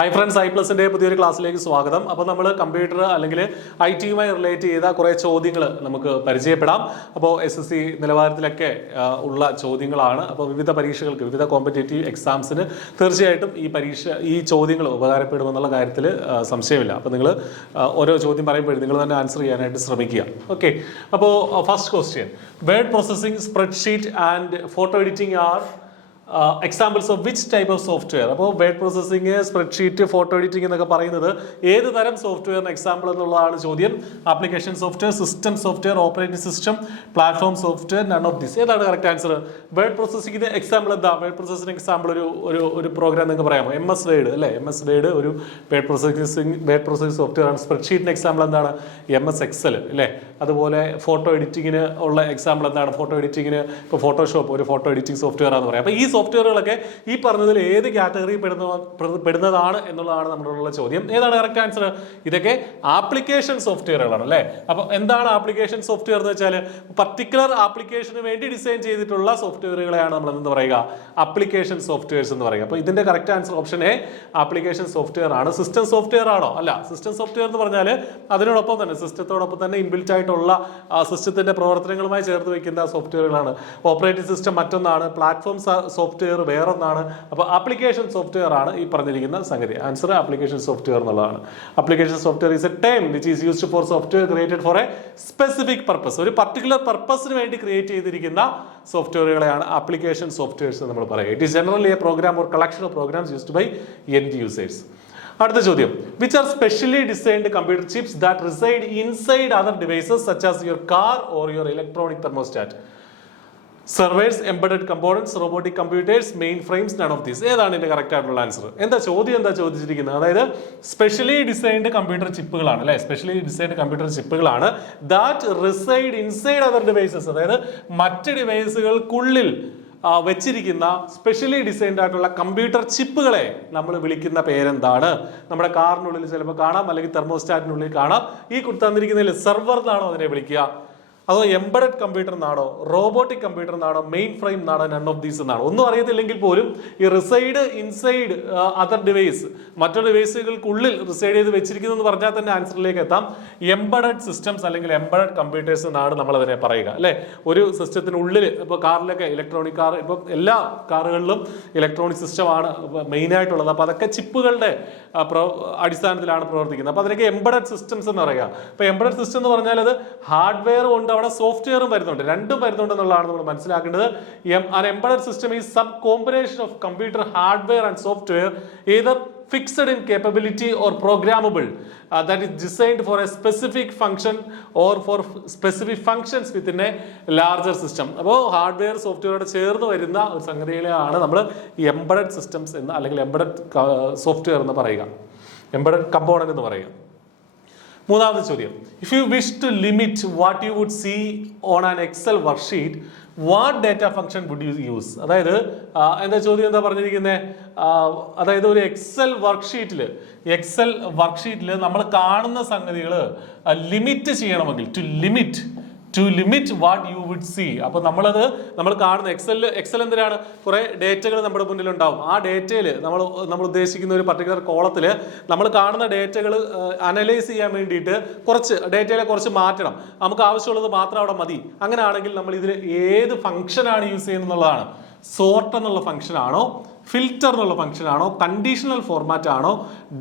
Hi friends, ഐ+ന്റെ പുതിയൊരു ക്ലാസ്സിലേക്ക് സ്വാഗതം. അപ്പോൾ നമ്മൾ കമ്പ്യൂട്ടർ അല്ലെങ്കിൽ IT-യുമായി റിലേറ്റ് ചെയ്ത കുറേ ചോദ്യങ്ങൾ നമുക്ക് പരിചയപ്പെടാം. അപ്പോൾ SSC നിലവാരത്തിലൊക്കെ ഉള്ള ചോദ്യങ്ങളാണ്. അപ്പോൾ വിവിധ പരീക്ഷകൾക്ക്, വിവിധ കോമ്പറ്റേറ്റീവ് എക്സാംസിന് തീർച്ചയായിട്ടും ഈ ചോദ്യങ്ങൾ ഉപകാരപ്പെടുമെന്നുള്ള കാര്യത്തിൽ സംശയമില്ല. അപ്പോൾ നിങ്ങൾ ഓരോ ചോദ്യം പറയുമ്പോഴും നിങ്ങൾ തന്നെ ആൻസർ ചെയ്യാനായിട്ട് ശ്രമിക്കുക. ഓക്കെ, അപ്പോൾ first question, word processing, spreadsheet and photo editing are examples of which type of software. അപ്പോൾ word processing, spreadsheet, photo editing എന്നൊക്കെ പറയുന്നത് ഏത് തരം സോഫ്റ്റ്വെയറിന് എക്സാമ്പിൾ എന്നുള്ളതാണ് ചോദ്യം. Application software, system software, operating system, platform software, none of this. ഏതാണ് correct answer? Word പ്രോസസ്സിംഗിന് എക്സാമ്പിൾ എന്താ? വേർഡ് പ്രോസസ്സിംഗ് എക്സാമ്പിൾ ഒരു പ്രോഗ്രാം നിങ്ങൾക്ക് പറയാമോ? MS വേർഡ് അല്ലേ? MS വേർഡ് ഒരു വേർഡ് പ്രോസസ്സിംഗ് സോഫ്റ്റ്വെയർ ആണ്. സ്പ്രെഡ്ഷീറ്റിന് എക്സാമ്പിൾ എന്താണ്? MS Excel അല്ലേ? അതുപോലെ ഫോട്ടോ എഡിറ്റിങ്ങിന് ഉള്ള എക്സാമ്പിൾ എന്താണ്? ഫോട്ടോ എഡിറ്റിങ്ങിന് ഇപ്പോൾ ഫോട്ടോഷോപ്പ് ഒരു ഫോട്ടോ എഡിറ്റിംഗ് സോഫ്റ്റ്വെയർ ആണെന്ന് പറയാം. അപ്പോൾ ഈ സോഫ്റ്റ്വെയറുകളൊക്കെ ഈ പറഞ്ഞതിൽ ഏത് കാറ്റഗറി പെടുന്നതാണ് എന്നുള്ളതാണ് നമ്മളുള്ള ചോദ്യം. ഏതാണ് കറക്റ്റ് ആൻസർ? ഇതൊക്കെ ആപ്ലിക്കേഷൻ സോഫ്റ്റ്വെയറുകളാണ് അല്ലേ? അപ്പോൾ എന്താണ് ആപ്ലിക്കേഷൻ സോഫ്റ്റ്വെയർ എന്ന് വെച്ചാൽ പർട്ടിക്കുലർ ആപ്ലിക്കേഷന് വേണ്ടി ഡിസൈൻ ചെയ്തിട്ടുള്ള സോഫ്റ്റ്വെയറുകളെയാണ് നമ്മൾ എന്ത് പറയുക? ആപ്ലിക്കേഷൻ സോഫ്റ്റ്വെയർസ് എന്ന് പറയുക. അപ്പോൾ ഇതിന്റെ correct answer option A, application software ആണ്. സിസ്റ്റം സോഫ്റ്റ്വെയർ ആണോ? അല്ല. സിസ്റ്റം സോഫ്റ്റ്വെയർ എന്ന് പറഞ്ഞാൽ അതിനോടൊപ്പം തന്നെ സിസ്റ്റത്തോടൊപ്പം തന്നെ ഇൻബിൽറ്റ് ആയിട്ടുള്ള സിസ്റ്റത്തിന്റെ പ്രവർത്തനങ്ങളുമായി ചേർത്ത് വെക്കുന്ന സോഫ്റ്റ്വെയറുകളാണ്. ഓപ്പറേറ്റിംഗ് സിസ്റ്റം മറ്റൊന്നാണ്, പ്ലാറ്റ്ഫോം സോഫ്റ്റ്വെയർ വേറൊന്നാണ്. അപ്പോൾ ആപ്ലിക്കേഷൻ സോഫ്റ്റ്വെയർ ആണ് ഈ പറഞ്ഞിരിക്കുന്ന സംഗതി. ആൻസർ ആപ്ലിക്കേഷൻ സോഫ്റ്റ്വെയർ എന്നുള്ളതാണ്. Application software is a term which is used for software created for a specific purpose. ഒരു പർട്ടിക്കുലർ പർപ്പസിന് വേണ്ടി ക്രിയേറ്റ് ചെയ്തിരിക്കുന്ന സോഫ്റ്റ്വെയറുകളെയാണ് ആപ്ലിക്കേഷൻ സോഫ്റ്റ്വെയർസ് നമ്മൾ പറയുക. It is generally a program or collection of programs used by end users. അടുത്ത ചോദ്യം, which are specially designed computer chips that reside inside other devices such as your car or your electronic thermostat? Servers, embedded components, robotic computers, main frames, none of these. ഏതാണ് ഇതിന്റെ correct ആയിട്ടുള്ള answer? എന്താ ചോദിച്ചിരിക്കുന്നത്? അതായത് specially designed computer ചിപ്പുകളാണ് അല്ലെ? Specially designed computer ചിപ്പുകളാണ് that reside inside other devices. അതായത് മറ്റ് ഡിവൈസുകൾക്കുള്ളിൽ വെച്ചിരിക്കുന്ന സ്പെഷ്യലി ഡിസൈൻഡ് ആയിട്ടുള്ള കമ്പ്യൂട്ടർ ചിപ്പുകളെ നമ്മൾ വിളിക്കുന്ന പേരെന്താണ്? നമ്മുടെ കാറിനുള്ളിൽ ചിലപ്പോൾ കാണാം, അല്ലെങ്കിൽ തെർമോസ്റ്റാറ്റിനുള്ളിൽ കാണാം. ഈ തന്നിരിക്കുന്നതിൽ സെർവർ എന്നാണോ അതിനെ വിളിക്കുക? അതോ എംബഡഡ് കമ്പ്യൂട്ടർ എന്നാണോ, റോബോട്ടിക് കമ്പ്യൂട്ടർ എന്നാണോ, മെയിൻ ഫ്രെയിം എന്നാണോ, നൺ ഓഫ് ദീസ് എന്നാണോ? ഒന്നും അറിയത്തില്ലെങ്കിൽ പോലും ഈ റിസൈഡ് ഇൻസൈഡ് അതർ ഡിവൈസ്, മറ്റൊരു ഡിവൈസുകൾക്കുള്ളിൽ റിസൈഡ് ചെയ്ത് വെച്ചിരിക്കുന്നു എന്ന് പറഞ്ഞാൽ തന്നെ ആൻസറിലേക്ക് എത്താം. എംബഡഡ് സിസ്റ്റംസ് അല്ലെങ്കിൽ എംബഡഡ് കമ്പ്യൂട്ടേഴ്സ് എന്നാണ് നമ്മൾ അതിനെ പറയുക അല്ലെ? ഒരു സിസ്റ്റത്തിനുള്ളിൽ ഇപ്പോൾ കാറിലൊക്കെ ഇലക്ട്രോണിക് കാർ, ഇപ്പം എല്ലാ കാറുകളിലും ഇലക്ട്രോണിക് സിസ്റ്റമാണ് മെയിൻ ആയിട്ടുള്ളത്. അപ്പോൾ അതൊക്കെ ചിപ്പുകളുടെ അടിസ്ഥാനത്തിലാണ് പ്രവർത്തിക്കുന്നത്. അപ്പോൾ അതിനൊക്കെ എംബഡഡ് സിസ്റ്റംസ് എന്ന് പറയുക. അപ്പോൾ എംബഡഡ് സിസ്റ്റം എന്ന് പറഞ്ഞാൽ അത് ഹാർഡ്വെയർ കൊണ്ട് അവിടെ സോഫ്റ്റ്വെയറും വരുന്നുണ്ട്, രണ്ടും വരുന്നുണ്ട് എന്നുള്ളതാണ് നമ്മൾ മനസ്സിലാക്കേണ്ടത്. An embedded system is some combination of computer hardware and software, either fixed in capability or programmable, that is designed for a specific function or for specific functions within a larger system. അപ്പോൾ hardware സോഫ്റ്റ്വെയറോട് ചേർന്ന് വരുന്ന ഒരു സംഗതികളെയാണ് നമ്മൾ embedded systems എന്ന് അല്ലെങ്കിൽ embedded software എന്ന് പറയുക, embedded component എന്ന് പറയുക. മൂന്നാമത്തെ ചോദ്യം, if you wish to limit what you would see on an Excel worksheet, what data function would you use? അതായത് എന്താ ചോദ്യം എന്താ പറഞ്ഞിരിക്കുന്നത്? അതായത് ഒരു എക്സൽ വർക്ക്ഷീറ്റിൽ നമ്മൾ കാണുന്ന സംഗതികൾ ലിമിറ്റ് ചെയ്യണമെങ്കിൽ, to limit what you would see. അപ്പോൾ നമ്മൾ കാണുന്ന എക്സൽ എന്തിനാണ്? കുറെ ഡേറ്റകൾ നമ്മുടെ മുന്നിൽ ഉണ്ടാവും. ആ ഡേറ്റയിൽ നമ്മൾ ഉദ്ദേശിക്കുന്ന ഒരു പർട്ടിക്കുലർ കോളത്തിൽ നമ്മൾ കാണുന്ന ഡേറ്റകൾ അനലൈസ് ചെയ്യാൻ വേണ്ടിയിട്ട് ഡേറ്റയിലെ കുറച്ച് മാറ്റണം. നമുക്ക് ആവശ്യമുള്ളത് മാത്രം അവിടെ മതി. അങ്ങനെയാണെങ്കിൽ നമ്മൾ ഇതിൽ ഏത് ഫംഗ്ഷനാണ് യൂസ് ചെയ്യുന്നതാണ്? സോർട്ട് എന്നുള്ള ഫംഗ്ഷൻ ആണോ, ഫിൽറ്റർ എന്നുള്ള ഫംഗ്ഷൻ ആണോ, കണ്ടീഷണൽ ഫോർമാറ്റ് ആണോ,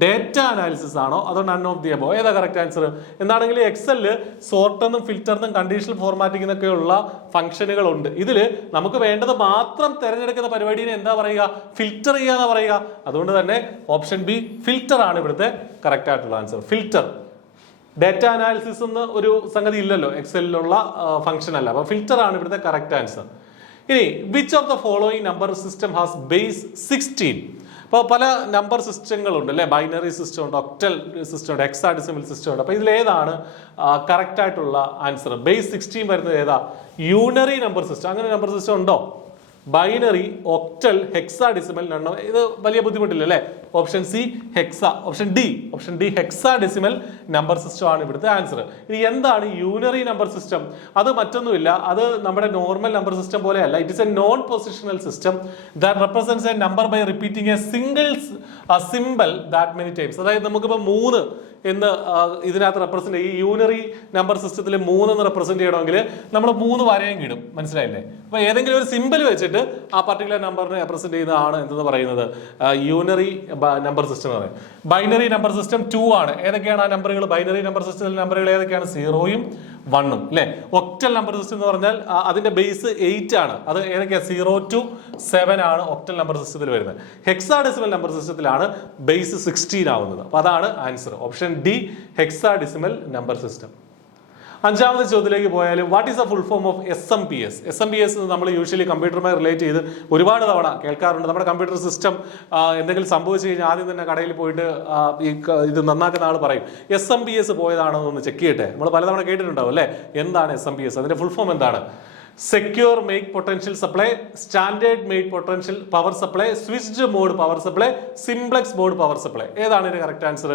ഡേറ്റ അനാലിസിസ് ആണോ, അതോ നൺ ഓഫ് ദി അബോവ്? ഏതാ കറക്റ്റ് ആൻസർ? എന്താണെങ്കിൽ എക്സലില് സോർട്ടെന്നും ഫിൽറ്ററിനും കണ്ടീഷണൽ ഫോർമാറ്റിംഗ് എന്നൊക്കെയുള്ള ഫംഗ്ഷനുകൾ ഉണ്ട്. ഇതിൽ നമുക്ക് വേണ്ടത് മാത്രം തിരഞ്ഞെടുക്കുന്ന പരിപാടിനെ എന്താ പറയുക? ഫിൽറ്റർ ചെയ്യാന്ന് പറയുക. അതുകൊണ്ട് തന്നെ ഓപ്ഷൻ ബി ഫിൽറ്റർ ആണ് ഇവിടുത്തെ കറക്റ്റ് ആയിട്ടുള്ള ആൻസർ. ഫിൽറ്റർ. ഡേറ്റ അനാലിസിസ് എന്ന് ഒരു സംഗതി ഇല്ലല്ലോ എക്സലിലുള്ള ഫംഗ്ഷൻ അല്ല. അപ്പൊ ഫിൽറ്റർ ആണ് ഇവിടുത്തെ കറക്റ്റ് ആൻസർ. ഇനി which of the following number system has base 16? അപ്പോൾ പല നമ്പർ സിസ്റ്റങ്ങളുണ്ട് അല്ലെ? ബൈനറി സിസ്റ്റം ഉണ്ട്, ഒക്ടൽ സിസ്റ്റം ഉണ്ട്, ഹെക്സാഡെസിമൽ സിസ്റ്റം ഉണ്ട്. അപ്പോൾ ഇതിലേതാണ് കറക്റ്റ് ആയിട്ടുള്ള ആൻസർ? ബേസ് 16 വരുന്നത് ഏതാ? Unary number system. അങ്ങനെ നമ്പർ സിസ്റ്റം ഉണ്ടോ? ബൈനറി, ഒക്ടൽ, ഹെക്സാഡെസിമൽ, ഇത് വലിയ ബുദ്ധിമുട്ടില്ല അല്ലേ? Option C option D hexadecimal number system ആണ് ഇവിടുത്തെ ആൻസർ. ഇനി എന്താണ് യൂണറി നമ്പർ സിസ്റ്റം? അത് മറ്റൊന്നുമില്ല, അത് നമ്മുടെ നോർമൽ നമ്പർ സിസ്റ്റം പോലെയല്ല. It is a non positional system that represents a number by repeating a single symbol that many times. അതായത് നമുക്കിപ്പോൾ 3 എന്ന് ഇതിനകത്ത് റെപ്രസെന്റ് ഈ യൂണറി നമ്പർ സിസ്റ്റത്തിൽ 3 എന്ന് റെപ്രസെന്റ് ചെയ്യണമെങ്കിൽ നമ്മൾ 3 വരയും ഇടും. മനസ്സിലായില്ലേ? അപ്പൊ ഏതെങ്കിലും ഒരു സിമ്പിൾ വെച്ചിട്ട് ആ പർട്ടിക്കുലർ നമ്പറിനെ റെപ്രസെന്റ് ചെയ്യുന്നതാണ് എന്തെന്ന് പറയുന്നത് യൂണറി നമ്പർ സിസ്റ്റം എന്ന് പറയും. ബൈനറി നമ്പർ സിസ്റ്റം 2 ആണ്. ഏതൊക്കെയാണ് ആ നമ്പറുകൾ? ബൈനറി നമ്പർ സിസ്റ്റത്തിലെ നമ്പറുകൾ ഏതൊക്കെയാണ്? 0ഉം 1ഉം അല്ലെ? ഒക്ടൽ നമ്പർ സിസ്റ്റം എന്ന് പറഞ്ഞാൽ അതിന്റെ ബേസ് 8 ആണ്. അത് ഏതൊക്കെയാണ്? 0 to 7 ആണ് ഒക്ടൽ നമ്പർ സിസ്റ്റത്തിൽ വരുന്നത്. ഹെക്സാഡെസിമൽ നമ്പർ സിസ്റ്റത്തിലാണ് ബേസ് 16 ആവുന്നത്. അപ്പൊ അതാണ് answer. Option D hexadecimal number system. 5ാമത്തെ ചോദ്യത്തിലേക്ക് പോയാൽ what is the full form of SMPS? SMPS നമ്മൾ യൂഷ്വലി കമ്പ്യൂട്ടറുമായി റിലേറ്റ് ചെയ്ത് ഒരുപാട് തവണ കേൾക്കാറുണ്ട്. നമ്മുടെ കമ്പ്യൂട്ടർ സിസ്റ്റം എന്തെങ്കിലും സംഭവിച്ചു കഴിഞ്ഞാൽ ആദ്യം തന്നെ കടയിൽ പോയിട്ട് ഇത് നന്നാക്കുന്ന ആൾ പറയും SMPS പോയതാണോ എന്ന് ചെക്ക് ചെയ്യട്ടെ. നമ്മൾ പലതവണ കേട്ടിട്ടുണ്ടാവും അല്ലേ? എന്താണ് SMPS? അതിന്റെ ഫുൾ ഫോം എന്താണ്? Secure make potential supply, standard make potential power supply, switched mode power supply, simplex mode power supply. ഏതാണ് ഇതിന്റെ correct answer?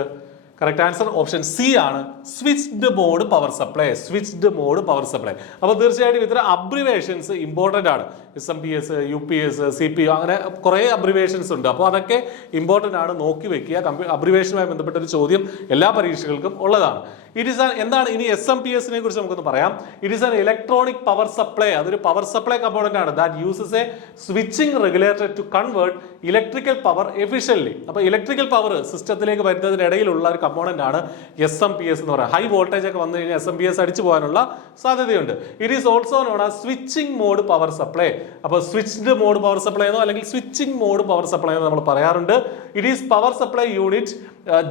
Correct answer option C ആണ്, switched mode power supply. Switched mode power supply. അപ്പോൾ തീർച്ചയായിട്ടും ഇത്തരം abbreviations important ആണ്. SMPS, UPS, CPU അങ്ങനെ കുറെ abbreviations ഉണ്ട്. അപ്പോൾ അതൊക്കെ ഇമ്പോർട്ടന്റ് ആണ്, നോക്കി വെക്കുക. അബ്രിവേഷനുമായി ബന്ധപ്പെട്ട ഒരു ചോദ്യം എല്ലാ പരീക്ഷകൾക്കും ഉള്ളതാണ്. എന്താണ് ഇനി SMPSനെ കുറിച്ച് നമുക്കൊന്ന് പറയാം. It is an electronic power supply. അതൊരു പവർ സപ്ലൈ കമ്പോണന്റ് ആണ്. That uses a switching regulator to convert electrical power efficiently. അപ്പോൾ ഇലക്ട്രിക്കൽ പവർ സിസ്റ്റത്തിലേക്ക് വരുന്നതിനിടയിലുള്ള ഒരു കമ്പോണന്റ് ആണ് SMPS എന്ന് പറയുന്നത്. ഹൈ വോൾട്ടേജ് ഒക്കെ വന്നു കഴിഞ്ഞാൽ SMPS അടിച്ചു പോകാനുള്ള സാധ്യതയുണ്ട്. It is also known as switching mode power supply. അപ്പോൾ സ്വിച്ച്ഡ് മോഡ് പവർ സപ്ലൈ എന്നോ അല്ലെങ്കിൽ സ്വിച്ചിങ് മോഡ് പവർ സപ്ലൈ എന്നോ നമ്മൾ പറയാറുണ്ട്. It is power supply unit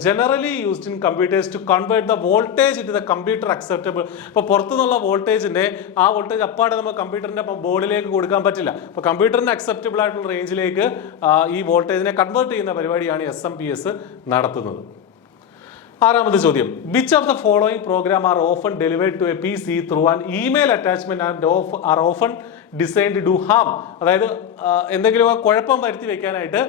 generally used in computers to convert the voltage into the computer acceptable. ഇപ്പോൾ പുറത്തുനിന്നുള്ള വോൾട്ടേജിന്റെ ആ വോൾട്ടേജ് അപ്പാടെ നമ്മൾ കമ്പ്യൂട്ടറിന്റെ ബോർഡിലേക്ക് കൊടുക്കാൻ പറ്റില്ല. അപ്പോൾ കമ്പ്യൂട്ടറിന് അക്സെപ്റ്റബിൾ ആയിട്ടുള്ള റേഞ്ചിലേക്ക് ഈ വോൾട്ടേജിനെ കൺവേർട്ട് ചെയ്യുന്ന പരിപാടിയാണ് SMPS നടത്തുന്നത്. 6ാമത്തെ ചോദ്യം. Which of the following program are often delivered to a PC through an email attachment and are often designed to harm? അതായത് എന്തെങ്കിലും കുഴപ്പം വരുത്തി വെക്കാനായിട്ട്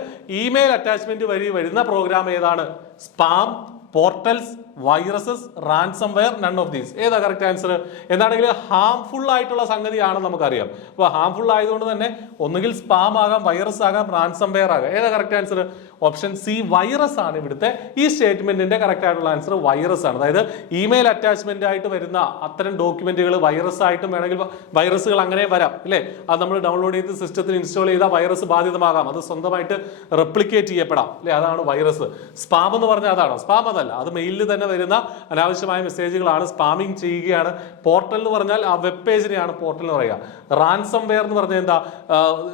ഇമെയിൽ അറ്റാച്ച്മെന്റ് വഴി വരുന്ന പ്രോഗ്രാം ഏതാണ്? Spam, portals, viruses, ransomware, none of these. ഏതാ correct answer? എന്താണെങ്കിൽ harmful ആയിട്ടുള്ള സംഗതിയാണെന്ന് നമുക്കറിയാം. അപ്പോൾ ഹാംഫുൾ ആയതുകൊണ്ട് തന്നെ ഒന്നുകിൽ സ്പാം ആകാം, വൈറസ് ആകാം, റാൻസംവെയർ ആകാം. ഏതാ correct answer? Option C virus ആണ് ഇവിടുത്തെ ഈ സ്റ്റേറ്റ്മെന്റിന്റെ കറക്റ്റ് ആയിട്ടുള്ള ആൻസർ വൈറസ് ആണ്. അതായത് ഇമെയിൽ അറ്റാച്ച്മെന്റ് ആയിട്ട് വരുന്ന അത്തരം ഡോക്യുമെന്റുകൾ വൈറസ് ആയിട്ടും വേണമെങ്കിൽ വൈറസുകൾ അങ്ങനെ വരാം അല്ലേ? അത് നമ്മൾ ഡൗൺലോഡ് ചെയ്ത് സിസ്റ്റത്തിൽ ഇൻസ്റ്റാൾ ചെയ്താൽ വൈറസ് ബാധിതമാകാം. അത് സ്വന്തമായിട്ട് റെപ്ലിക്കേറ്റ് ചെയ്യപ്പെടാം അല്ലെ? അതാണ് വൈറസ്. സ്പാം എന്ന് പറഞ്ഞാൽ അതാണോ? സ്പാം അതല്ല. അത് മെയിലിൽ തന്നെ വരുന്ന അനാവശ്യമായ മെസ്സേജുകളാണ്, സ്പാമിങ് ചെയ്യുകയാണ്. പോർട്ടൽ എന്ന് പറഞ്ഞാൽ ആ വെബ് പേജിനെയാണ് പോർട്ടൽ എന്ന് പറയുക. റാൻസംവെയർ എന്ന് പറഞ്ഞാൽ എന്താ?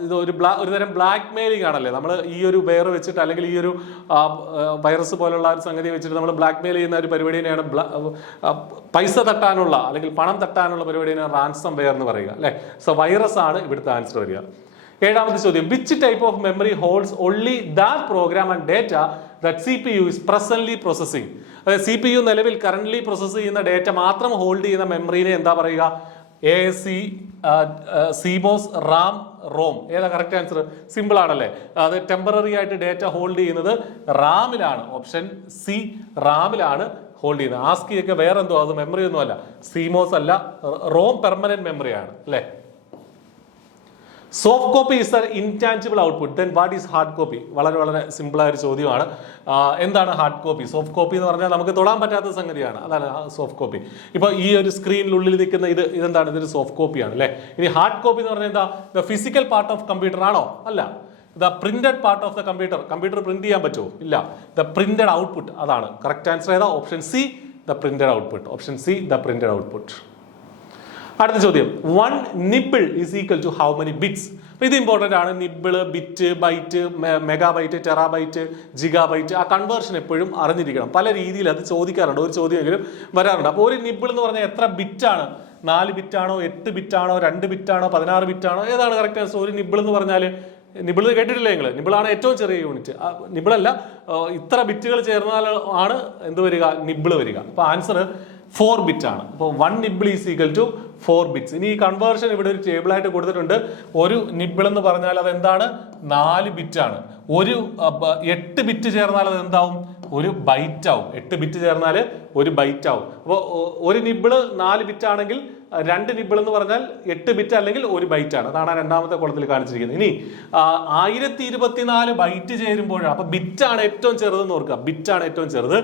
ഇത് ഒരു തരം ബ്ലാക്ക് മെയിലിംഗ് ആണല്ലേ? നമ്മൾ ഈ ഒരു വെയർ വെച്ചിട്ട് അല്ലെങ്കിൽ ഈ ഒരു വൈറസ് പോലുള്ള ഒരു സംഗതി വെച്ചിട്ട് നമ്മൾ ബ്ലാക്ക് മെയിൽ ചെയ്യുന്ന ഒരു പരിപാടിനെയാണ് പൈസ തട്ടാനുള്ള അല്ലെങ്കിൽ പണം തട്ടാനുള്ള പരിപാടിയാണ് റാൻസംവെയർ എന്ന് പറയുക അല്ലെ? സോ വൈറസ് ആണ് ഇവിടുത്തെ ആൻസർ വരിക. 7ാമത്തെ ചോദ്യം. Which type of memory holds only that program and data that CPU is presently processing? അതായത് CPU നിലവിൽ കറന്റ്ലി പ്രോസസ് ചെയ്യുന്ന ഡേറ്റ മാത്രം ഹോൾഡ് ചെയ്യുന്ന മെമ്മറിനെ എന്താ പറയുക? ASC, CMOS, RAM, ROM. ഏതാ കറക്റ്റ് ആൻസർ? സിമ്പിൾ ആണല്ലേ? അത് ടെമ്പററി ആയിട്ട് ഡേറ്റ ഹോൾഡ് ചെയ്യുന്നത് റാമിലാണ്. ഓപ്ഷൻ സി റാമിലാണ് ഹോൾഡ് ചെയ്യുന്നത്. ആസ്കി ഒക്കെ വേറെ എന്തോ, അത് മെമ്മറി ഒന്നും അല്ല. CMOS അല്ല, ROM പെർമനന്റ് മെമ്മറിയാണ് അല്ലേ? Soft copy is an intangible output. Then what is hard copy? വളരെ വളരെ സിമ്പിൾ ആയ ഒരു ചോദ്യമാണ്. എന്താണ് ഹാർഡ് കോപ്പി? സോഫ്റ്റ് കോപ്പി എന്ന് പറഞ്ഞാൽ നമുക്ക് തൊടാൻ പറ്റാത്ത സംഗതിയാണ്. അതാണ് സോഫ്റ്റ് കോപ്പി. ഇപ്പോൾ ഈ ഒരു സ്ക്രീനിനുള്ളിൽ നിൽക്കുന്ന ഇതെന്താണ്? ഇതൊരു സോഫ്റ്റ് കോപ്പിയാണ് അല്ലേ? ഇനി ഹാർഡ് കോപ്പി എന്ന് പറഞ്ഞാൽ എന്താ? The physical part of computer ആണോ? അല്ല. The printed part of the computer. Computer print ചെയ്യാൻ പറ്റുമോ? ഇല്ല. ദ പ്രിന്റഡ് ഔട്ട്പുട്ട് അതാണ് കറക്റ്റ് ആൻസർ. ഏതാ? Option C the printed output. Option C the printed output. അടുത്ത ചോദ്യം. 1 nibble is equal to how many bits? ഇത് ഇമ്പോർട്ടൻ്റ് ആണ്. Nibble, bit, byte, megabyte, terabyte, gigabyte. ആ കൺവേർഷൻ എപ്പോഴും അറിഞ്ഞിരിക്കണം. പല രീതിയിൽ അത് ചോദിക്കാറുണ്ട്, ഒരു ചോദ്യമെങ്കിലും വരാറുണ്ട്. അപ്പോൾ ഒരു നിബിൾ എന്ന് പറഞ്ഞാൽ എത്ര ബിറ്റാണ്? 4 ബിറ്റാണോ, 8 ബിറ്റാണോ, 2 ബിറ്റാണോ, 16 ബിറ്റാണോ? ഏതാണ് കറക്റ്റ് ആൻസർ? ഒരു നിബിൾ എന്ന് പറഞ്ഞാൽ നിബിൾ കേട്ടിട്ടില്ലേ നിങ്ങൾ? നിബിളാണ് ഏറ്റവും ചെറിയ യൂണിറ്റ്. നിബിളല്ല, ഇത്ര ബിറ്റുകൾ ചേർന്നാൽ ആണ് എന്ത് വരിക? നിബിൾ വരിക. അപ്പോൾ ആൻസർ 4 ബിറ്റ് ആണ്. അപ്പോൾ 1 nibble is equal to 4 bits. ഇനി ഈ കൺവേർഷൻ ഇവിടെ ഒരു ടേബിൾ ആയിട്ട് കൊടുത്തിട്ടുണ്ട്. ഒരു നിബിൾ എന്ന് പറഞ്ഞാൽ അത് എന്താണ്? 4 ബിറ്റ് ആണ്. ഒരു 8 ബിറ്റ് ചേർന്നാൽ അത് എന്താവും? ഒരു ബൈറ്റ് ആവും. 8 ബിറ്റ് ചേർന്നാൽ ഒരു ബൈറ്റ് ആവും. അപ്പോൾ ഒരു നിബിള് 4 ബിറ്റ് ആണെങ്കിൽ 2 നിബിൾ എന്ന് പറഞ്ഞാൽ 8 ബിറ്റ് അല്ലെങ്കിൽ ഒരു ബൈറ്റ് ആണ്. അതാണ് രണ്ടാമത്തെ കോളത്തിൽ കാണിച്ചിരിക്കുന്നത്. ഇനി 1024 ബൈറ്റ് ചേരുമ്പോഴാണ്, അപ്പൊ ബിറ്റ് ആണ് ഏറ്റവും ചെറുതെന്ന് ഓർക്കുക. ബിറ്റ് ആണ് ഏറ്റവും ചെറുത്.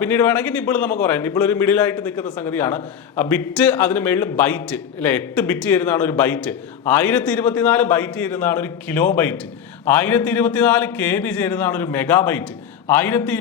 പിന്നീട് വേണമെങ്കിൽ നിബിൾ നമുക്ക് പറയാം. നിബിൾ ഒരു മിഡിലായിട്ട് നിൽക്കുന്ന സംഗതിയാണ്. ബിറ്റ് അതിന് മേളിൽ ബൈറ്റ് അല്ലെ, 8 ബിറ്റ് ചേരുന്നതാണ് ഒരു ബൈറ്റ്. 1024 ബൈറ്റ് ചേരുന്നതാണ് ഒരു കിലോ ബൈറ്റ്. 1024 KB ചേരുന്നതാണ് ഒരു മെഗാബൈറ്റ്.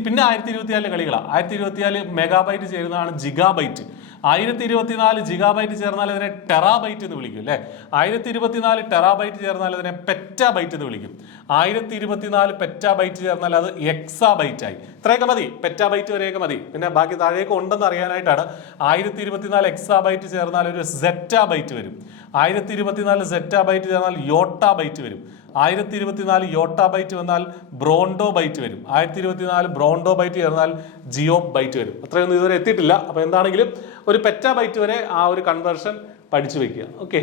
പിന്നെ 1024 കളികളാണ്. 1024 മെഗാബൈറ്റ് ചേരുന്നതാണ് ജിഗാബൈറ്റ്. 1024 ജിഗാബൈറ്റ് ചേർന്നാൽ അതിനെ ടെറാബൈറ്റ് എന്ന് വിളിക്കും അല്ലെ. 1024 ടെറാബൈറ്റ് ചേർന്നാൽ അതിനെ പെറ്റാബൈറ്റ് എന്ന് വിളിക്കും. 1024 പെറ്റാബൈറ്റ് ചേർന്നാൽ അത് എക്സാബൈറ്റ് ആയി. ഇത്രയൊക്കെ മതി, പെറ്റാബൈറ്റ് വരെയൊക്കെ മതി. പിന്നെ ബാക്കി താഴേക്ക് ഉണ്ടെന്ന് അറിയാനായിട്ടാണ് 1024 എക്സാബൈറ്റ് ചേർന്നാൽ ഒരു സെറ്റാബൈറ്റ് വരും. 1024 സെറ്റാബൈറ്റ് ചേർന്നാൽ യോട്ടാബൈറ്റ് വരും. 1024 യോട്ടാബൈറ്റ് വന്നാൽ ബ്രോണ്ടോ ബൈറ്റ് വരും. 1024 ബ്രോണ്ടോ ബൈറ്റ് ചേർന്നാൽ ജിയോ ബൈറ്റ് വരും. അത്രയൊന്നും ഇതുവരെ എത്തിയിട്ടില്ല. അപ്പൊ എന്താണെങ്കിലും ഒരു പെറ്റാബൈറ്റ് വരെ ആ ഒരു കൺവേർഷൻ പഠിച്ചു വെക്കുക. Okay.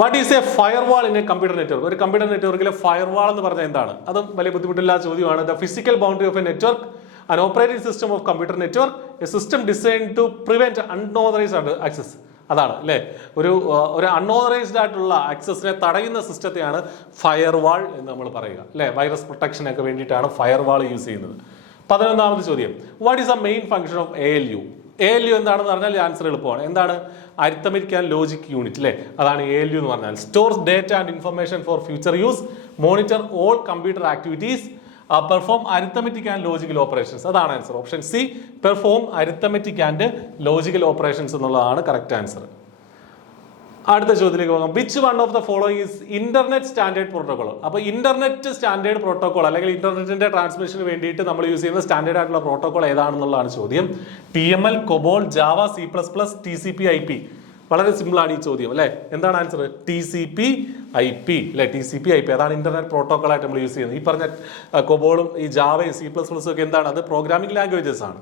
What is A firewall in A computer network? ഒരു കമ്പ്യൂട്ടർ നെറ്റ്വർക്കിലെ ഫയർവാൾ എന്ന് പറഞ്ഞാൽ എന്താണ്? അതും വലിയ ബുദ്ധിമുട്ടില്ലാത്ത ചോദ്യമാണ്. The physical boundary of A network, an operating system of computer network, a system designed to prevent unauthorized access. അതാണ് അല്ലേ, ഒരു അൺഓതറൈസ്ഡ് ആയിട്ടുള്ള ആക്സസിനെ തടയുന്ന സിസ്റ്റത്തെയാണ് ഫയർവാൾ എന്ന് നമ്മൾ പറയുക അല്ലെ. വൈറസ് പ്രൊട്ടക്ഷനൊക്കെ വേണ്ടിയിട്ടാണ് ഫയർവാൾ യൂസ് ചെയ്യുന്നത്. 11ാമത് ചോദ്യം, what is the main function of ALU? ALU എന്താണെന്ന് പറഞ്ഞാൽ ആൻസർ എളുപ്പമാണ്. എന്താണ്? അരിത്തമെറ്റിക് ആൻഡ് ലോജിക് യൂണിറ്റ് അല്ലേ, അതാണ് ALU എന്ന് പറഞ്ഞാൽ. Stores data and information for future use, monitor all computer activities, perform arithmetic and logical operations. അതാണ് answer. Option C, perform arithmetic and logical operations എന്നുള്ളതാണ് കറക്റ്റ് ആൻസർ. അടുത്ത ചോദ്യത്തിലേക്ക് പോകാം. Which one of the following is internet standard protocol? അപ്പൊ internet standard protocol അല്ലെങ്കിൽ ഇന്റർനെറ്റിന്റെ ട്രാൻസ്മിഷന് വേണ്ടിയിട്ട് നമ്മൾ യൂസ് ചെയ്യുന്ന സ്റ്റാൻഡേർഡ് ആയിട്ടുള്ള പ്രോട്ടോകോൾ ഏതാണെന്നുള്ളതാണ് ചോദ്യം. TML, COBOL, Java, C++, TCP/IP. വളരെ സിമ്പിൾ ആണ് ഈ ചോദ്യം അല്ലെ. എന്താണ് ആൻസർ? TCP/IP അല്ലെ. TCP/IP അതാണ് ഇന്റർനെറ്റ് പ്രോട്ടോകോൾ ആയിട്ട് നമ്മൾ യൂസ് ചെയ്യുന്നത്. ഈ പറഞ്ഞ കൊബോളും ഈ ജാവയും C++ ഒക്കെ എന്താണ്? അത് പ്രോഗ്രാമിംഗ് ലാംഗ്വേജസ് ആണ്.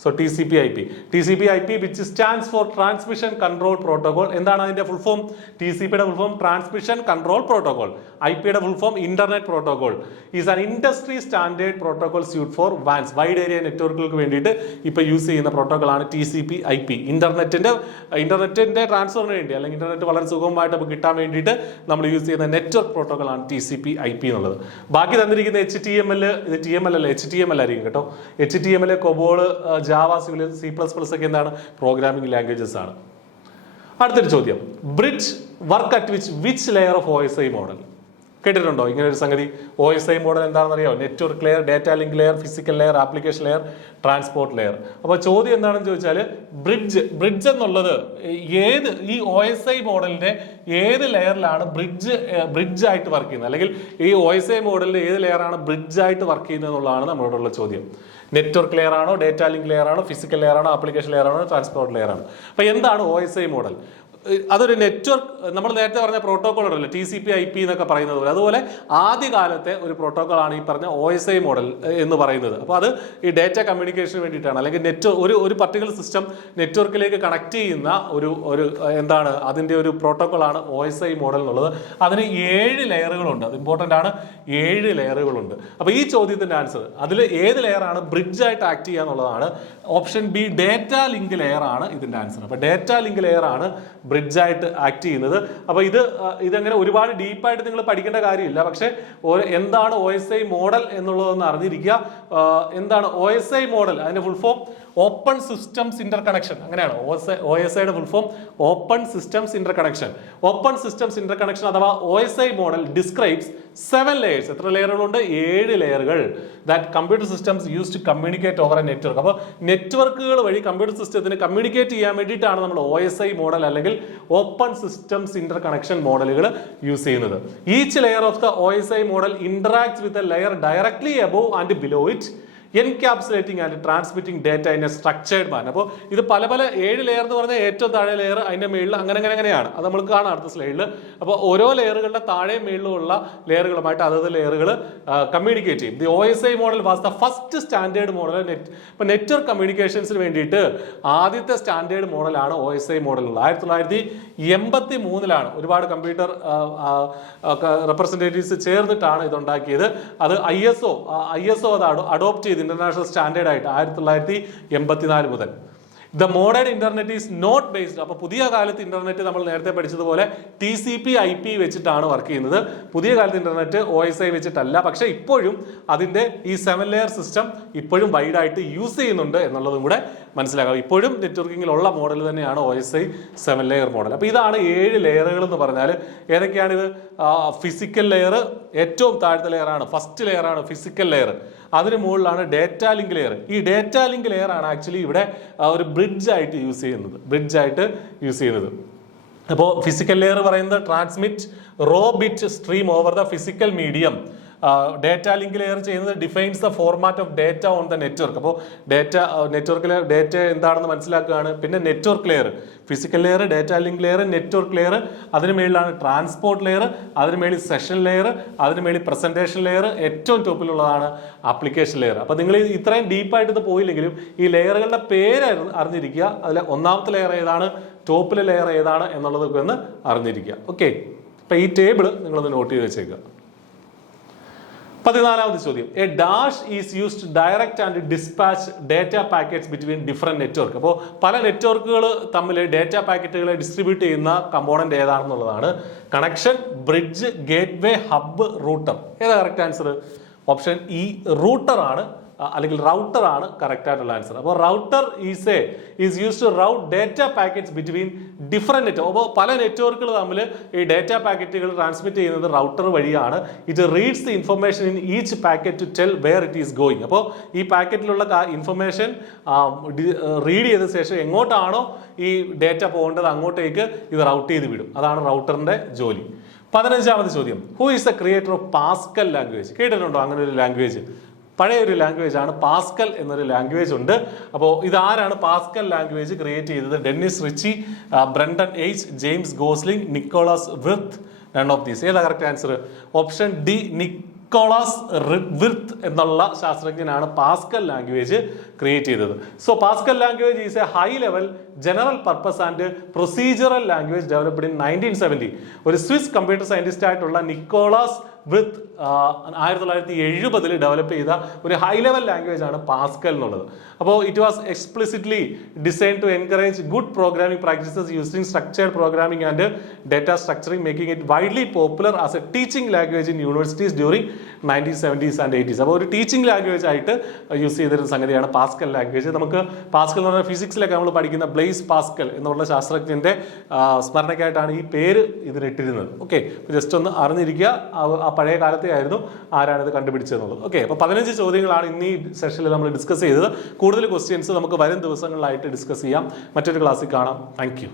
So TCP/IP. TCP/IP which stands for Transmission Control Protocol. എന്താണ് അതിന്റെ ഫുൾ ഫോം? TCPയുടെ full form transmission control protocol. IPയുടെ full form internet protocol. Is an industry standard protocol suite for WANs. Wide area നെറ്റ്വർക്കുകൾക്ക് വേണ്ടിയിട്ട് ഇപ്പൊ use ചെയ്യുന്ന protocol ആണ് TCP/IP. ഇന്റർനെറ്റിന്റെ ട്രാൻസ്ഫറിന് വേണ്ടി അല്ലെങ്കിൽ ഇന്റർനെറ്റ് വളരെ സുഗമമായിട്ട് കിട്ടാൻ വേണ്ടിയിട്ട് നമ്മൾ യൂസ് ചെയ്യുന്ന നെറ്റ്വർക്ക് പ്രോട്ടോകോൾ ആണ് TCP/IP എന്നുള്ളത്. ബാക്കി തന്നിരിക്കുന്ന HTML, ഇത് TML അല്ല, HTML ആയിരിക്കും കേട്ടോ. HTML, COBOL, ജാവ, C++ ഒക്കെ എന്താണ്? പ്രോഗ്രാമിംഗ് ലാംഗ്വേജസ് ആണ്. അടുത്തൊരു ചോദ്യം, bridge work at which layer of OSI model? കേട്ടിട്ടുണ്ടോ ഇങ്ങനെ ഒരു സംഗതി? OSI മോഡൽ എന്താണെന്ന് അറിയാമോ? Network layer, data link layer, physical layer, application layer, transport layer. അപ്പോൾ ചോദ്യം എന്താണെന്ന് ചോദിച്ചാൽ ബ്രിഡ്ജ് എന്നുള്ളത് ഈ OSI മോഡലിന്റെ ഏത് ലെയറിലാണ് ബ്രിഡ്ജ് ആയിട്ട് വർക്ക് ചെയ്യുന്നത്, അല്ലെങ്കിൽ ഈ OSI മോഡലിന്റെ ഏത് ലെയറാണ് ബ്രിഡ്ജ് ആയിട്ട് വർക്ക് ചെയ്യുന്നത് എന്നുള്ളതാണ് നമ്മളോടുള്ള ചോദ്യം. നെറ്റ്വർക്ക് ലെയർ ആണോ, ഡാറ്റ ലിങ്ക് ലെയർ ആണോ, ഫിസിക്കൽ ലെയർ ആണോ, ആപ്ലിക്കേഷൻ ലെയർ ആണോ, ട്രാൻസ്പോർട്ട് ലെയർ ആണോ? അപ്പൊ എന്താണ് OSI മോഡൽ? അതൊരു നെറ്റ്വർക്ക്, നമ്മൾ നേരത്തെ പറഞ്ഞ പ്രോട്ടോകോൾ ഉണ്ടല്ലോ TCP/IP എന്നൊക്കെ പറയുന്നത് പോലെ, അതുപോലെ ആദ്യകാലത്തെ ഒരു പ്രോട്ടോകോൾ ആണ് ഈ പറഞ്ഞ OSI മോഡൽ എന്ന് പറയുന്നത്. അപ്പോൾ അത് ഈ ഡാറ്റ കമ്മ്യൂണിക്കേഷന് വേണ്ടിയിട്ടാണ്, അല്ലെങ്കിൽ ഒരു പർട്ടിക്കുലർ സിസ്റ്റം നെറ്റ്വർക്കിലേക്ക് കണക്ട് ചെയ്യുന്ന ഒരു എന്താണ് അതിന്റെ ഒരു പ്രോട്ടോകോൾ ആണ് OSI മോഡൽ എന്നുള്ളത്. അതിന് 7 ലെയറുകളുണ്ട്. അത് ഇമ്പോർട്ടൻ്റ് ആണ്. 7 ലെയറുകളുണ്ട്. അപ്പോൾ ഈ ചോദ്യത്തിന്റെ ആൻസർ അതിൽ ഏത് ലെയർ ആണ് ബ്രിഡ്ജ് ആയിട്ട് ആക്ട് ചെയ്യുക എന്നുള്ളതാണ്. Option B, data link layer ആണ് ഇതിന്റെ ആൻസർ. അപ്പോൾ ഡാറ്റ ലിങ്ക് ലെയർ ആണ് ബ്രിഡ്ജ് ആയിട്ട് ആക്ട് ചെയ്യുന്നത്. അപ്പൊ ഇതങ്ങനെ ഒരുപാട് ഡീപ്പായിട്ട് നിങ്ങൾ പഠിക്കേണ്ട കാര്യമില്ല. പക്ഷെ എന്താണ് OSI മോഡൽ എന്നുള്ളതെന്ന് അറിഞ്ഞിരിക്കുക. എന്താണ് OSI മോഡൽ? അതിന്റെ full form open systems interconnection. അങ്ങനെയാണ് OSIയുടെ full form open systems interconnection. Open systems interconnection അഥവാ OSI മോഡൽ ഡിസ്ക്രൈബ്സ് 7 ലെയേഴ്സ്. എത്ര ലെയറുകളുണ്ട്? 7 ലെയറുകൾ that computer systems use to communicate over a network. അപ്പോൾ നെറ്റ്വർക്കുകൾ വഴി കമ്പ്യൂട്ടർ സിസ്റ്റത്തിന് കമ്മ്യൂണിക്കേറ്റ് ചെയ്യാൻ വേണ്ടിയിട്ടാണ് നമ്മൾ OSI മോഡൽ അല്ലെങ്കിൽ ഓപ്പൺ സിസ്റ്റംസ് ഇന്റർ കണക്ഷൻ മോഡലുകൾ യൂസ് ചെയ്യുന്നത്. Each layer of the OSI model interacts with a layer directly above and below it. Encapsulating and transmitting data in a structured manner. അപ്പോൾ ഇത് പല 7 layer എന്ന് പറഞ്ഞാൽ ഏറ്റവും താഴെ ലെയർ, അതിന്റെ മേളിൽ അങ്ങനെയാണ് അത് നമ്മൾ കാണാം അടുത്ത സ്ലൈഡിൽ. അപ്പോൾ ഓരോ ലെയറുകളുടെ താഴെ മേളിലുള്ള ലെയറുകളുമായിട്ട് അതത് ലെയറുകൾ കമ്മ്യൂണിക്കേറ്റ് ചെയ്യും. The OSI model was the first standard model. ഇപ്പൊ നെറ്റ്വർക്ക് കമ്മ്യൂണിക്കേഷൻസിന് വേണ്ടിയിട്ട് ആദ്യത്തെ സ്റ്റാൻഡേർഡ് മോഡലാണ് OSI മോഡൽ. 1983 ഒരുപാട് കമ്പ്യൂട്ടർ റെപ്രസെന്റേറ്റീവ്സ് ചേർന്നിട്ടാണ് ഇതുണ്ടാക്കിയത്. അത് ISO അത് അഡോപ്റ്റ് ചെയ്ത് ഇന്റർനാഷണൽ സ്റ്റാൻഡേർഡ് ആയിട്ട് 1984 മുതൽ. The modern internet is not based. അപ്പോൾ പുതിയ കാലത്ത് ഇന്റർനെറ്റ് നമ്മൾ നേരത്തെ പഠിച്ചതുപോലെ TCP/IP വെച്ചിട്ടാണ് വർക്ക് ചെയ്യുന്നത്. പുതിയ കാലത്ത് ഇന്റർനെറ്റ് OSI വെച്ചിട്ടല്ല. പക്ഷെ ഇപ്പോഴും അതിന്റെ ഈ 7 ലെയർ സിസ്റ്റം ഇപ്പോഴും വൈഡായിട്ട് യൂസ് ചെയ്യുന്നുണ്ട് എന്നുള്ളതും കൂടെ മനസ്സിലാക്കാം. ഇപ്പോഴും നെറ്റ്വർക്കിങ്ങിലുള്ള മോഡൽ തന്നെയാണ് OSI 7 ലെയർ മോഡൽ. അപ്പോൾ ഇതാണ് 7 ലെയറുകൾ എന്ന് പറഞ്ഞാൽ. ഏതൊക്കെയാണിത്? ഫിസിക്കൽ ലെയർ ഏറ്റവും താഴത്തെ ലെയറാണ്, ഫസ്റ്റ് ലെയറാണ് ഫിസിക്കൽ ലെയർ. അതിന് മുകളിലാണ് ഡേറ്റ ലിങ്ക് ലെയർ. ഈ ഡേറ്റ ലിങ്ക് ലെയർ ആണ് ആക്ച്വലി ഇവിടെ ഒരു ബ്രിഡ്ജ് ആയിട്ട് യൂസ് ചെയ്യുന്നത്. അപ്പോൾ ഫിസിക്കൽ ലെയർ പറയുന്നത് transmit raw bit stream over the physical medium. Data link layer ചെയ്യുന്നത് defines the format of data on the network. അപ്പോൾ നെറ്റ്വർക്കിലെ ഡേറ്റ എന്താണെന്ന് മനസ്സിലാക്കുകയാണ്. പിന്നെ network layer, physical layer, data link layer, network layer, അതിന് മേളിലാണ് transport layer, അതിന് മേളിൽ സെഷൻ ലെയർ, അതിന് മേളിൽ പ്രസന്റേഷൻ ലെയർ, ഏറ്റവും ടോപ്പിലുള്ളതാണ് ആപ്ലിക്കേഷൻ ലെയർ. അപ്പോൾ നിങ്ങൾ ഇത്രയും ഡീപ്പായിട്ട് ഇത് പോയില്ലെങ്കിലും ഈ ലെയറുകളുടെ പേര് അറിഞ്ഞിരിക്കുക. അതിലെ ഒന്നാമത്തെ ലെയർ ഏതാണ്, ടോപ്പിലെ ലെയർ ഏതാണ് എന്നുള്ളതൊക്കെ ഒന്ന് അറിഞ്ഞിരിക്കുക. ഓക്കെ, അപ്പോൾ ഈ ടേബിൾ നിങ്ങളൊന്ന് നോട്ട് ചെയ്ത് വെച്ചേക്കുക. 14ാമത് ചോദ്യം. A dash is used direct and dispatch data packets between different network. അപ്പോൾ പല നെറ്റ്വർക്കുകൾ തമ്മിൽ ഡേറ്റ പാക്കറ്റുകളെ ഡിസ്ട്രിബ്യൂട്ട് ചെയ്യുന്ന കമ്പോണന്റ് ഏതാണെന്നുള്ളതാണ്. Connection, bridge, gateway, hub, router. ഏതാ correct answer? Option E, router ആണ്, അല്ലെങ്കിൽ റൗട്ടർ ആണ് കറക്റ്റ് ആയിട്ടുള്ള ആൻസർ. അപ്പോൾ router is use to route data packets between different network. അപ്പോൾ പല നെറ്റ്വർക്കുകൾ തമ്മിൽ ഈ ഡേറ്റ പാക്കറ്റുകൾ ട്രാൻസ്മിറ്റ് ചെയ്യുന്നത് റൗട്ടർ വഴിയാണ്. It reads the information in each packet to tell where it is going. അപ്പോൾ ഈ പാക്കറ്റിലുള്ള ഇൻഫർമേഷൻ റീഡ് ചെയ്ത ശേഷം എങ്ങോട്ടാണോ ഈ ഡേറ്റ പോകേണ്ടത് അങ്ങോട്ടേക്ക് ഇത് റൗട്ട് ചെയ്ത് വിടും. അതാണ് റൗട്ടറിന്റെ ജോലി. 15ാമത് ചോദ്യം. Who is the creator of Pascal language? കേട്ടിട്ടുണ്ടോ അങ്ങനെ ഒരു ലാംഗ്വേജ്? പഴയ ഒരു ലാംഗ്വേജ് ആണ്, പാസ്കൽ എന്നൊരു ലാംഗ്വേജ് ഉണ്ട്. അപ്പോൾ ഇതാരാണ് പാസ്കൽ ലാംഗ്വേജ് ക്രിയേറ്റ് ചെയ്തത്? Dennis Ritchie, Brendan Eich, James Gosling, Niklaus Wirth. None of these. ഏതാ correct answer? Option D, Niklaus Wirth എന്നുള്ള ശാസ്ത്രജ്ഞനാണ് പാസ്കൽ ലാംഗ്വേജ് ക്രിയേറ്റ് ചെയ്തത്. So Pascal language is a high level general purpose and procedural language developed in 1970. ഒരു Swiss computer scientist ആയിട്ടുള്ള Niklaus Wirth 1970 develop ചെയ്ത ഒരു high level language ആണ് Pascal എന്നുള്ളത്. അപ്പോൾ it was explicitly design to encourage good programming practices using structured programming and data structuring, making it widely popular as A teaching language in universities during 1970s and 80s. അപ്പോൾ ഒരു teaching language ആയിട്ട് use ചെയ്തിരുന്ന സംഗതിയാണ് Pascal language. നമുക്ക് Pascal എന്ന് പറഞ്ഞാൽ ഫിസിക്സിലൊക്കെ നമ്മൾ പഠിക്കുന്ന ബ്ലെയ്സ് പാസ്കൽ എന്നുള്ള ശാസ്ത്രജ്ഞന്റെ സ്മരണയ്ക്കായിട്ടാണ് ഈ പേര് ഇതിനിട്ടിരുന്നത്. ഓക്കെ, ജസ്റ്റ് ഒന്ന് അറിഞ്ഞിരിക്കുക. ആ പഴയ കാലത്തെ ആയിരുന്നു ആരാണിത് കണ്ടുപിടിച്ചതെന്നുള്ളത്. ഓക്കെ, അപ്പോൾ 15 ചോദ്യങ്ങളാണ് ഇന്ന് ഈ സെഷനിൽ നമ്മൾ ഡിസ്കസ് ചെയ്തത്. കൂടുതൽ ക്വസ്റ്റ്യൻസ് നമുക്ക് വരും ദിവസങ്ങളിലായിട്ട് ഡിസ്കസ് ചെയ്യാം. മറ്റൊരു ക്ലാസ്സിൽ കാണാം. Thank you.